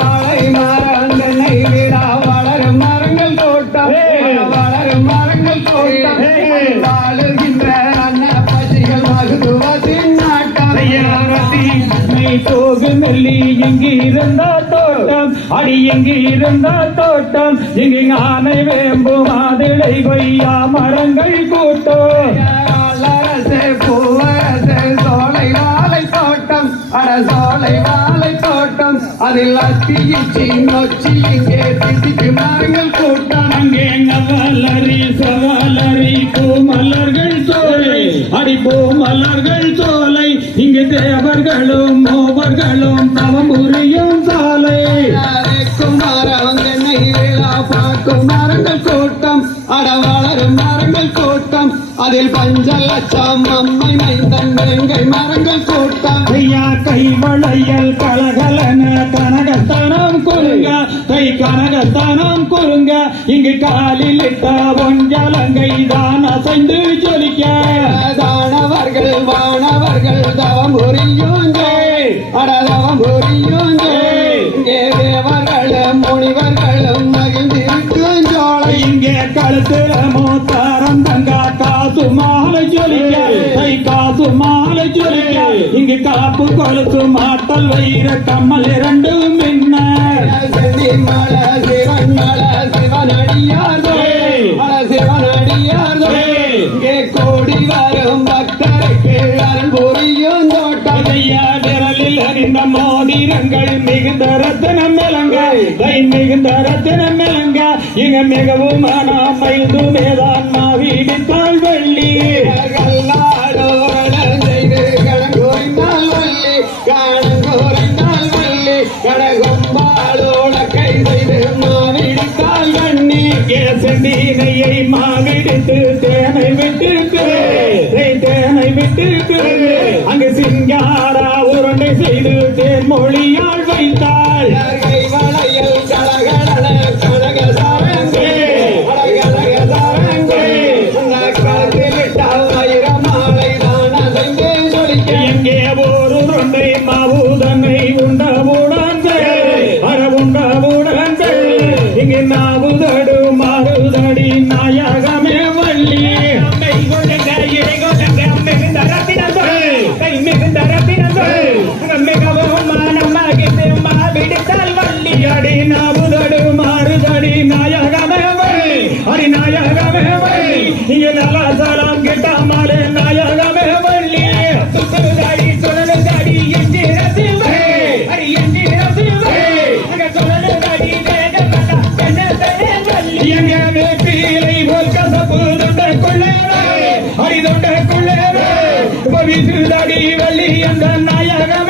வாழை மரம் தென்னை விடா வளரும் மரங்கள் தோட்டம். வளரும் மரங்கள் தோட்டம். வாழுகின்ற அன்ன பசிகள் மகுதுவத்தின் நாட்டம். போகு நெல்லி இங்கு இருந்த தோட்டம். அடி இங்கு இருந்த தோட்டம். இங்கு ஆனை வேம்பு மாதிளை கொய்யா மரங்கள் கூட்டம். வாழை தோட்டம். அட சோலை வாழை தோட்டம். அதில் அத்தியிச்சி நொச்சி இங்கே திசிக்கு மரங்கள் கூட்டம். அங்கே வளரி சவலரி பூமலர்கள் சோலை. அடி பூமலர்கள் சோலை. இங்கு தேவர்களும் மூவர்களும் அதில் பஞ்ச லட்சம் அம்மை மைந்தன் வேங்கை மரங்கள் கூட்டம் ஐயா கை வளையல் கலகலன கனகத்தனம் கொருங்க கை கனகத்தனம் கொருங்க இங்கு காலில் இட்ட பொஞ்சலங்கை தான் அசைந்து ஜொலிக்க. தானவர்கள் வானவர்கள் தவம் புரியுங்கே அட தவம் புரியுங்கே இங்கே தேவர்களும் முனிவர்களும் மகிழ்ந்திருக்கும் ஜோலை. இங்கே கழுத்துல மூத்தாரம் தங்க காசு மாலை ஜொலிக்க கை காசு மாலை ஜொலிக்க. இங்கு காப்பு கொலுசு மாட்டல் வைர கம்மல் இரண்டு மின்ன. செந்தி மல சிவன் மல சிவனடியார் மல சிவனடியார் இங்கே கூடி வரும் பக்தருக்கு அருள் புரியும் தோட்டம். ஐயா விரலில் அறிந்த மோதிரங்கள் மிகுந்த ரத்தனம் விளங்க. கை மிகுந்த ரத்தனம் விளங்க. இங்க மிகவும் மனமைந்து மேதான் செய்து கடங்கோரிந்தால் வள்ளி. செந்தீனையை மாவிடித்து தேனை விட்டு தேனை விட்டு அங்கு சிங்காரா உருண்டை செய்து தேன் மொழியாள் வைத்தாள். இங்கு நாவுதடு மாறுதடி நாயகமே வள்ளி. அம்மை கொழுங்க இறை கொழுங்க மிகுந்த ரத்தினங்கள் கை மிகுந்த ரத்தினங்கள் மிகவும் மானமாகிட்டு மாவிடுத்தால் வள்ளி. அடி போல் கசப்பு தொண்டக்குள்ளே அடி வள்ளி அந்த நாயகமே.